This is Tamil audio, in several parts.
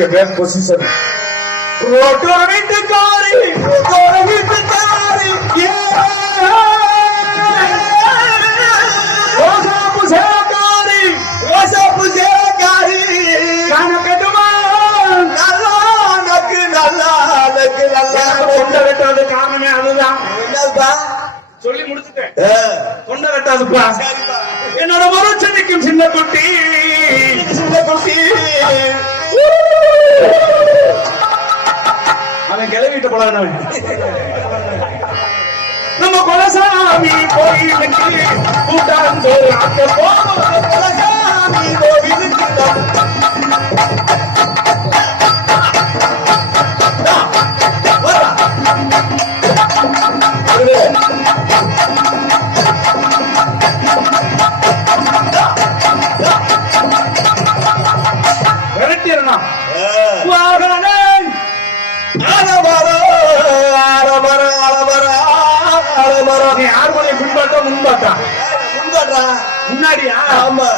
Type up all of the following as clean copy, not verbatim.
your best position. ரோட்டோர வீட்டுக்காரி ரோசாப்பு சேகாரி கணக்கட்டுமா நல்லா நக்கு நல்லா தொண்டை வெட்டாத காரணமே அதுதான். சொல்லி முடிச்சுட்டேன். தொண்டை வெட்டாதுப்பா. என்னோட மரம் சென்னைக்கும் சின்ன குட்டி அவன் கிளவிட்டு பழகினவன். நம்ம குலசாமி கோயிலுக்கு கூட்டாந்து அங்க போகும். குலசாமி கோயிலுக்கு விரட்டிடணும். நீ யார் மொழி முன்பாட்டா முன்னாடியா? ஆமா.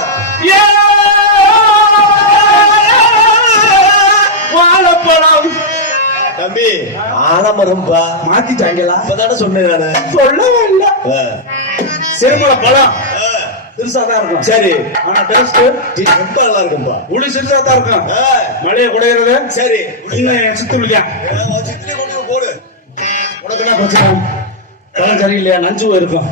வாழைப்பழம் தம்பி ஆலமரம்பா மாத்திட்டாங்களா? இப்பதானே சொன்னேன் நானு. சொல்லவே இல்ல. சிறுமலை பழம் சிறுசாதான் இருக்கும். சரி, ஆனா டேஸ்ட் ரொம்ப நல்லா இருக்கும்பா. உளி சிறுசாதான் இருக்கும். மழையை குடையிறது. சரி, சித்துலியா போடு. உனக்கு என்ன பிரச்சனை? பழம் சரியில்லையா? நஞ்சு இருக்கும்.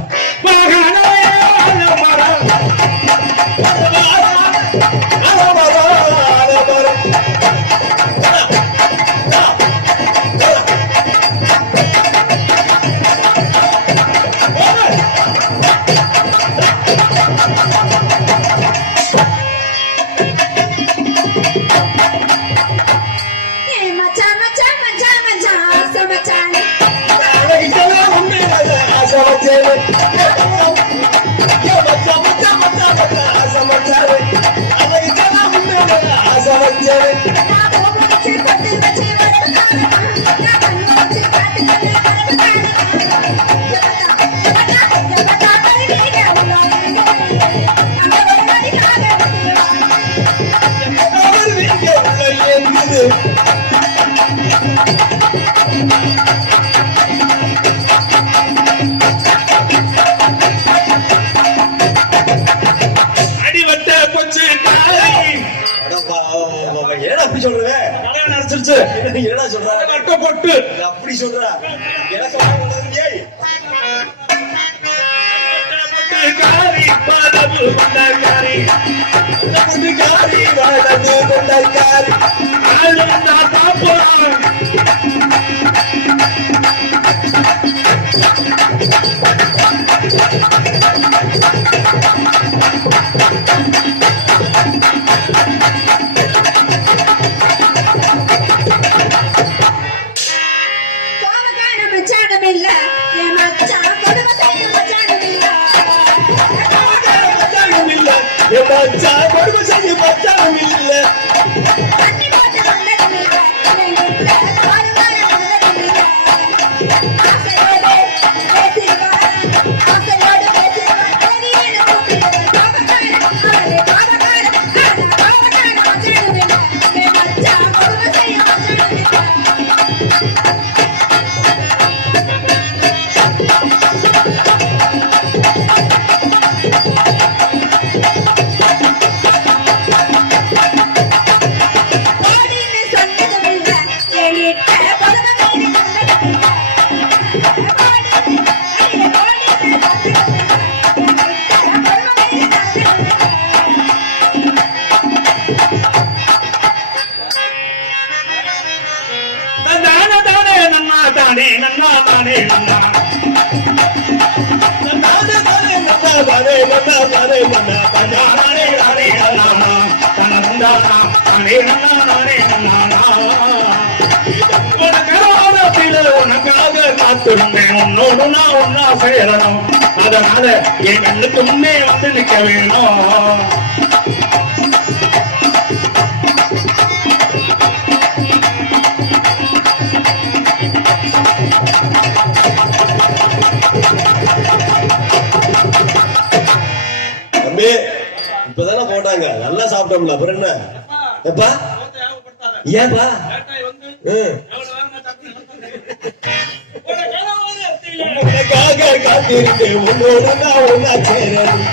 அப்படி சொல்ற உன்னோடு நான் ஒன்னா சேரணும். அதனால என் கண்ணுக்கு முன்னே வந்து நிக்க வேணும். தம்பி இப்பதானே போட்டாங்க, நல்லா சாப்பிட்டோம்ல, அப்புறம் என்ன எப்பா ஏன்பா உனக்காக காத்திருக்கு உன்னோடு நான் ஒன்னா சேரணும்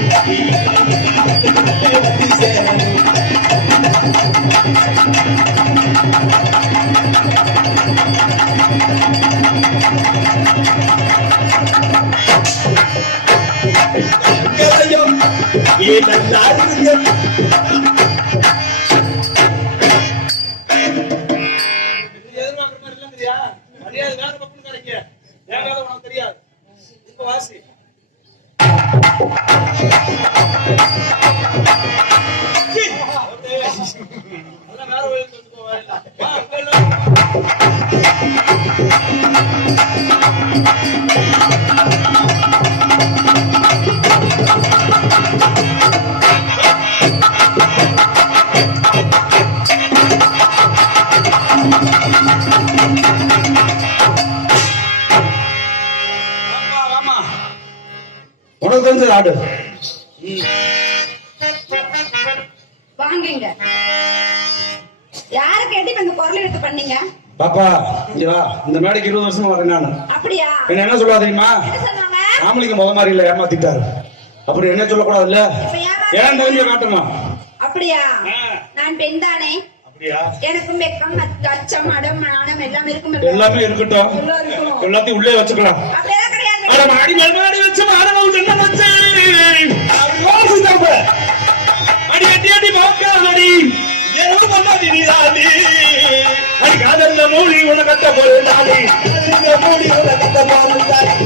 தெரியாது வாசி உனக்கு தெரிஞ்ச ஆடு வாங்குங்க. யார கேட்டு இந்த குரல் எடுத்து பண்ணீங்க? பாப்பா இங்க வா. இந்த மேடைக்கு 20 வருஷமா வரேன் நானு. அப்படியா? என்ன சொல்லுவா தெரியுமா? என்ன சொன்னாங்க? ஆம்பளைக்கு முத மாதிரி இல்ல, ஏமாத்திட்டாரு. அப்படி என்ன சொல்லக்கூடாது இல்ல? ஏன் தெரிஞ்ச காட்டணும். அப்படியா? நான் பெண் தானே. அப்படியா? எனக்கும் வெக்கம், அச்சம், அடம், மானம் எல்லாம் இருக்கும். எல்லாமே இருக்கட்டும். எல்லாத்தையும் உள்ளே வச்சுக்கலாம். அப்படியே கிடையாது. அட மாடி மேல்மாடி வச்சு மானவன் என்ன வச்சு யோசிச்சாப்ப அடி அடி அடி மாக்காடி ஏதோ பண்ணாதி நீதாடி அடி காதல்ல மூடி உன கட்ட போறாடி இந்த மூடி உன கட்ட போறாடி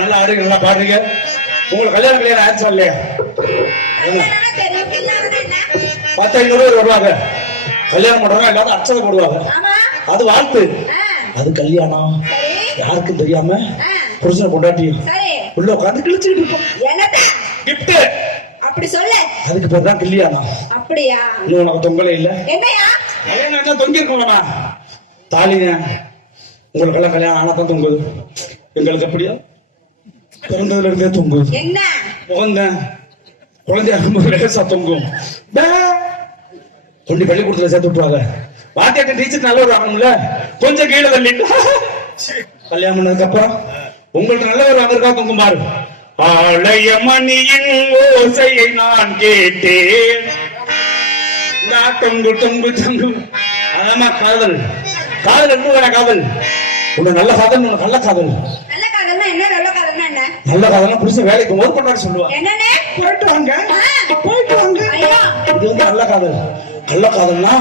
நல்லா ஆடுங்க, நல்லா பாடுறீங்க. உங்களுக்கு கல்யாணம் கல்யாணம் ஆயிடுச்சா இல்லையா? 10-500 பேர் வருவாங்க. கல்யாணம் பண்றாங்க, எல்லாரும் அச்சதை போடுவாங்க. அது வாழ்த்து. அது கல்யாணம் யாருக்கும் தெரியாம புருஷனை கொண்டாட்டியும் உள்ள உட்காந்து கிழிச்சுட்டு இருப்போம். கிஃப்ட் அப்படி சொல்ல அதுக்கு பேர் தான் கல்யாணம். அப்படியா? இன்னும் உனக்கு தொங்கலை இல்ல? என்னையா கல்யாணம் தொங்கி இருக்கோம்மா தாலிங்க. உங்களுக்கு எல்லாம் கல்யாணம் ஆனா தான் தொங்குது. எங்களுக்கு எப்படியா பிறந்ததுல இருந்தே தொங்குது. என்ன குழந்தையா இருக்கும்போது லேசா தொங்கும். கொண்டு பள்ளிக்கூடத்துல சேர்த்து விட்டுருவாங்க. வாத்தியாட்ட டீச்சர் நல்லவர் ஆகணும்ல, கொஞ்சம் கீழே தள்ளிட்டு கல்யாணம் பண்ணதுக்கு அப்புறம் உங்கள்ட்ட நல்லவர் வந்திருக்கா தொங்கும் பாரு. ஆலய மணியின் ஓசையை நான் கேட்டேன். தொங்கு தொங்கு தொங்கு. ஆமா காதல். காதல் என்ன காதல்? உன்னை நல்ல காதல், உன்னை நல்ல காதல். நல்ல காதல்னா என்ன? நல்ல காதல்னா என்ன? நல்ல காதல்னா புருஷன் வேலைக்கு போது கொண்டாட சொல்லுவாங்க. என்னன்னு? போயிட்டு வாங்க, போயிட்டு வாங்க. இது வந்து நல்ல காதல். நல்ல காதல்னா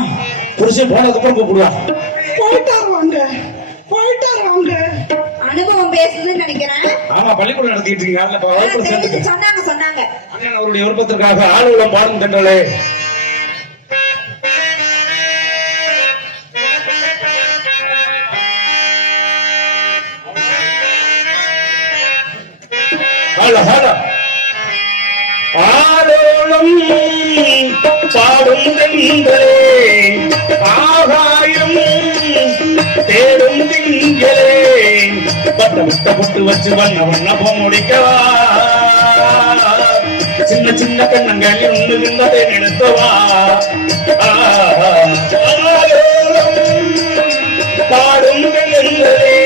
புருஷன் போனதுக்கு அப்புறம் கூப்பிடுவான். போயிட்டு வாங்க, போயிட்டு வாங்க. அனுபவம் பேசுதுன்னு நினைக்கிறேன். ஆமா, பள்ளிக்கூடம் நடத்திட்டு இருக்கீங்க. சொன்னாங்க. அவருடைய விருப்பத்திற்காக ஆளுநம் பாடும் தென்றலே. ஆலோலம் பாடும் தென்றலே, ஆகாயம் தேடும் திங்களே, பட்ட விட்ட புட்டு வச்சு வண்ண வண்ண போ முடிக்கவா, சின்ன சின்ன கண்ணங்கள் ஒன்று நின்றதை நிறுத்தவா. ஆலோலம் பாடும் தென்றலே,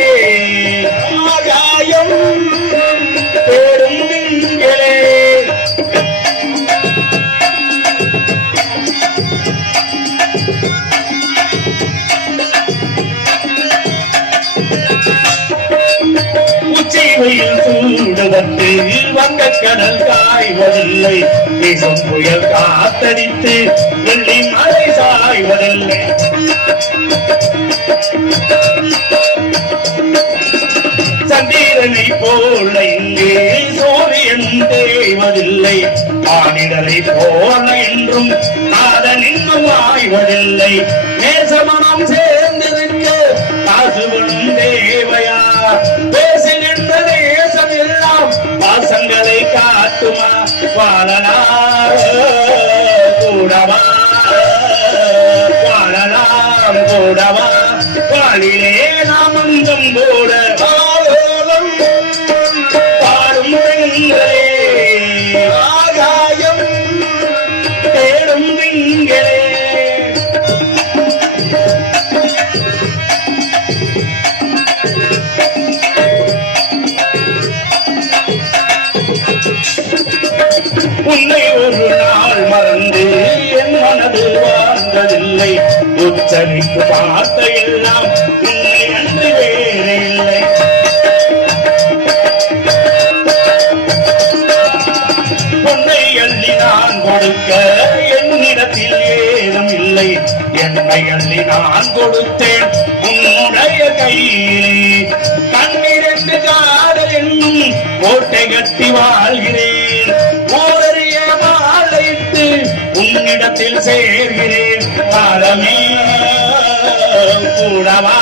ஆகாயம் தேடும் திங்களே. உச்சியில் சூடுவட்டு வங்கக்கடல் காய்வதில்லை, தேசம் புயல் காத்தடித்து வெள்ளி மழை சாய்வதில்லை. சந்திரனை போல இங்கே சூரியன் தேய்வதில்லை, மானிடரை போல என்றும் காதலின்னும் ஆய்வதில்லை. நேசமனம் சேர்ந்திருக்க காசுவனும் தேவையா, பேசுகின்ற தேசம் எல்லாம் வாசங்களை காட்டுமா, வாழலா கூடவா வாழிலே நாமந்தம் போல ஆலோலம் பாடும் பெண்களே ஆகாயம் தேடும் திங்களே உன்னை ஒரு நாள் மறந்து என் மனது வாழ்ந்ததில்லை உச்சரித்து பார்த்த எல்லாம் உன்னை அன்று வேறு இல்லை பொன்னை அள்ளி நான் கொடுக்க என்னிடத்தில் ஏதும் இல்லை என்னை அள்ளி நான் கொடுத்தேன் உன்னுடைய கையில் கண்ணிரண்டு காதல் என்னும் கோட்டை கட்டி வாழ்கிறேன் ஓரறிய மாலையிட்டு உன்னிடத்தில் சேர்கிறேன் காலமே கூடவா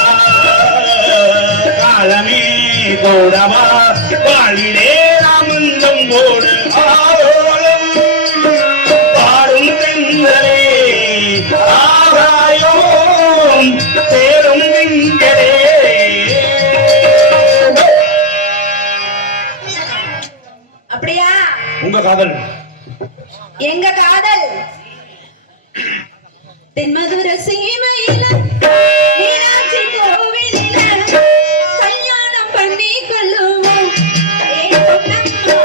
காலமே கூடவா வாழிலே ராமந்தம் போடு ஆரோலம் பாடும் பெண்களே ஆகாயம் தேடும் திங்களே அப்படியா? உங்க காதல் எங்க காதல் தென்மதுர சீமையில மீனாட்சி கோவிலில கல்யாணம் பண்ணி கொள்ளுவோம் ஏ பொன்னம்மா.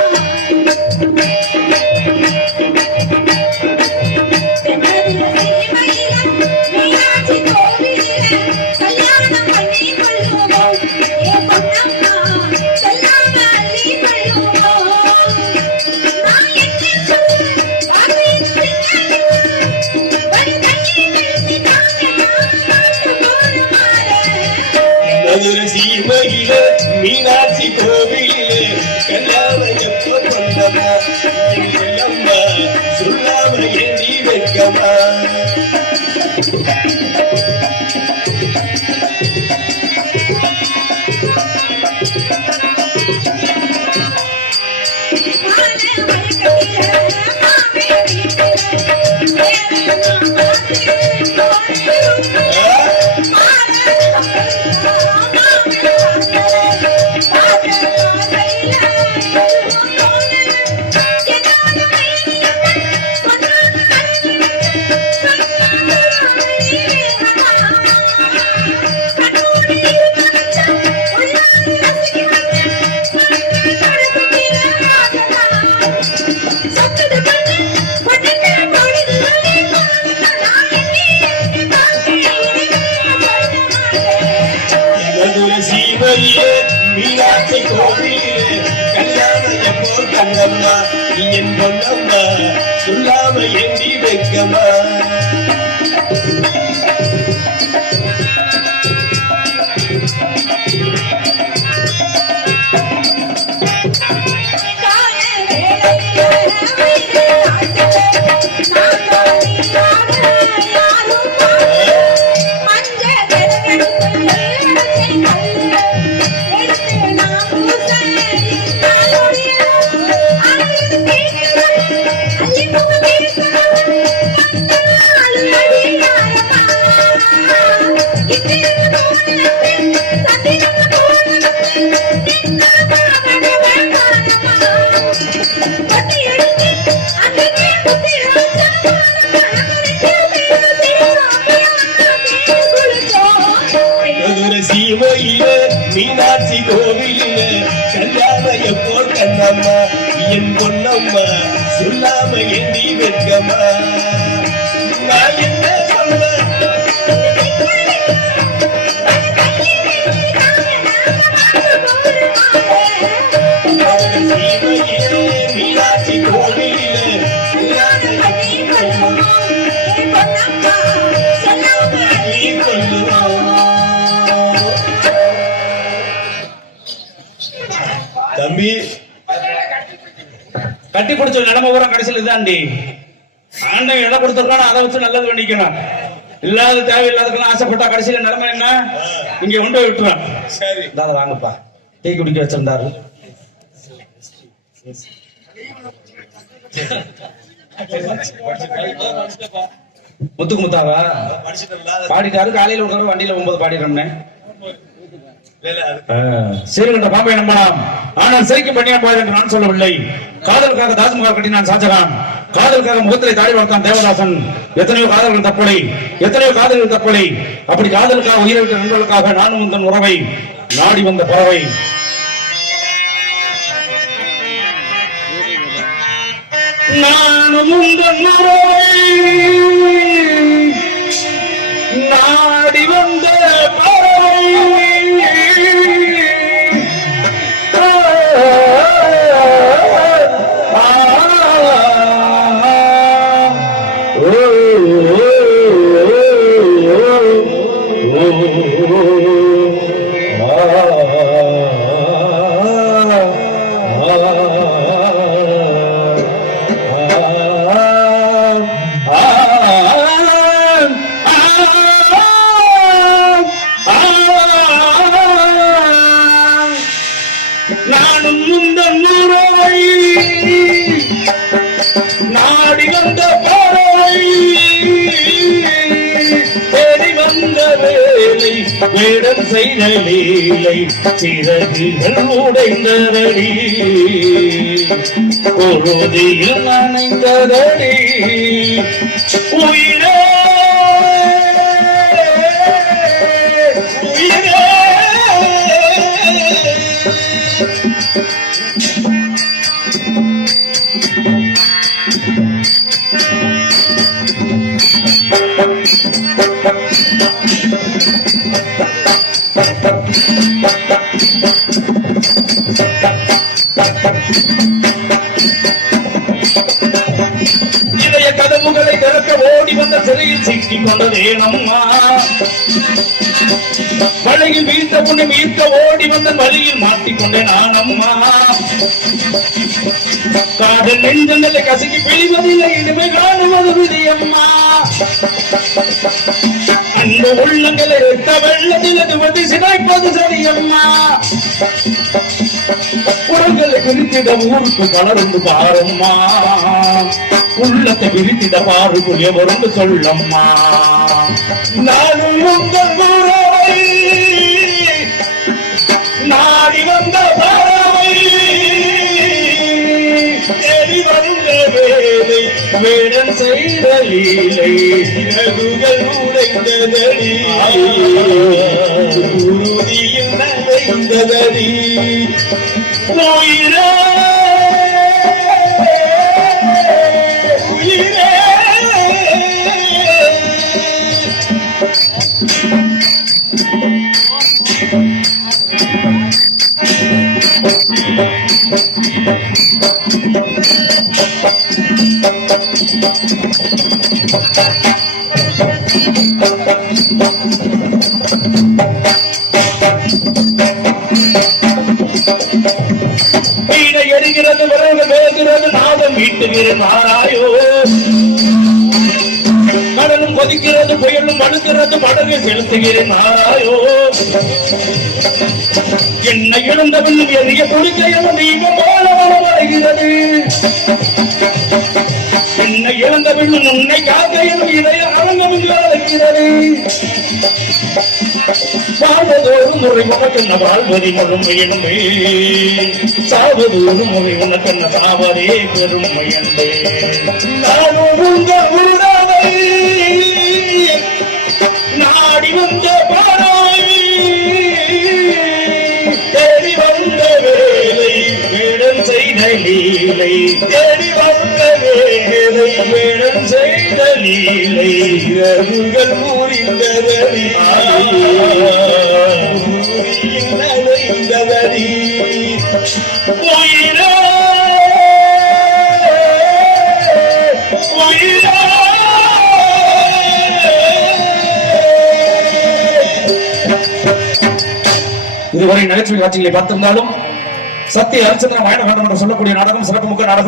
தென்மதுர சீமையில மீனாட்சி கோவிலில கல்யாணம் பண்ணி கொள்ளுவோம் ஏ பொன்னம்மா. சொல்லாம அள்ளி கொள்ளுவோம். நான் என்ன சொல்ல மதுரை சீமையில மீனாட்சி கோவிலே கல்யாணம் எப்போ கொண்டமா செல்லம்மா சொல்லாம ஏந்தி வைக்கமா மதுரை சீமையிலே மீனாட்சி கோவிலே கல்யாணம் எப்போ கண்ணம்மா நீ என் பொன்னம்மா சொல்லாம ஏந்தி வைக்கமா மதுரை சீமையிலே மீனாட்சி கோவிலே கல்யாணம் எப்போ கண்ணம்மா என் பொன்னம்மா சொல்லாம ஏந்தி வைக்கமா நான் என்ன சொல்ல மீனாட்சி கோவிலே கல்யாணம் எப்போ தம்பி கட்டி பிடிச்ச நிலைமை பூரா கடைசியில் இதாண்டி ஆண்டன் இடம் கொடுத்துருக்கான அதை வச்சு நல்லது பண்ணிக்கணும் இல்லாத தேவையில்லாதக்கெல்லாம் ஆசைப்பட்டா கடைசியில நிலைமை என்ன இங்க கொண்டு போய் விட்டுறான் சரி இல்லாத வாங்கப்பா டீ குடிக்க வச்சிருந்தாரு முத்துக்கு முத்தாவா படிச்சுட்டா பாடிட்டாரு. காலையில ஒரு தடவை வண்டியில 9 பாடிடுறோம்னே. இல்ல சீர்கண்ட பாம்பை நம்பலாம், ஆனால் சிறைக்கு பண்ணியா போய் என்று நான் சொல்லவில்லை. காதலுக்காக தாஜ்மஹால் கட்டினான் ஷாஜகான், காதலுக்காக முகத்திலே தாடி வளர்த்தான் தேவதாசன். எத்தனையோ காதல்கள் தப்பொலை, எத்தனையோ காதல்கள் தப்பொலை. அப்படி காதலுக்காக உயிரை விட்ட நண்பர்களுக்காக நானும் உந்தன் உறவை நாடி வந்த பறவை. நானும் உந்தன் உறவை நாடி வந்த பறவை. நானும் உந்தன் உறவை நாடி வந்த பறவை. தேடி வந்த வேலை வேடம் செய்த லீலை, சிறகுகள் உடைந்ததடி பொழுதில் நனைந்ததடி. உயிரே உயிரே இளைய கதவுகளை திறக்க ஓடி வந்த சிறையில் சிக்கிக் கொண்டதேனம்மா. மழையில் வீழ்த்த பொண்ணு மீட்க ஓடி வந்த வழியில் மாட்டிக்கொண்டே நானம்மா. காதல் நெஞ்சங்களை கசக்கி பிழிவதில்லை, இனிமே காணுவது விதியம்மா. அந்த உள்ளங்களை வெட்ட வெள்ளத்தில் அதுவதை சிதைப்பது சரியம்மா. உரங்களை பிரித்திட ஊருக்கு கலருந்து பாரம்மா, உள்ளத்தை பிரித்திட பாரு புரிய வருண்டு சொல்லம்மா. நானும் உங்கள் உறவை நாடி வந்த பறவை, தேடி வந்த வேலை வேடம் செய்த லீலை, இரவுகள் உடைந்ததடி உறுதியில் நனைந்ததடி. உயிரே உயிரே வீணை எரிகிறது, விறகு வேகிறது, நாதம் வீட்டுகிறேன் மாறாயோ. கடலும் கொதிக்கிறது, புயலும் அடுக்கிறது, படகு செலுத்துகிறேன் மாறாயோ. என்னை இழந்தவன் எரிய குடிக்கையும் தீபம் போல வருகிறது. என்னை இழந்தவன் உன்னை காக்கையும் இதய அரங்கம் அழைக்கிறது. வாழ்வதோடு முறை உனக்கென்ன வாழ்வதை முழுமையன்பே, சாவதோடு முறை உனக்கென்ன சாவதே பெருமையன்பே. நானும் உங்கள் உறவை நாடி வந்த பறவை, தேடி வந்த வேலை வேடம் செய்த லீலை, தேடி வந்த வேலை வேடம் செய்த லீலை, இரவுகள் முறிந்ததடி நனைந்ததடி. உயிரே உயிரே இதுவரை நகைச்சுவை காட்சிகளை பார்த்திருந்தாலும் சத்திய ஹரிச்சந்திர மாயனகாண்டம் என்று சொல்லக்கூடிய நாடகம் சிறப்பு மிக்க நாடகம்.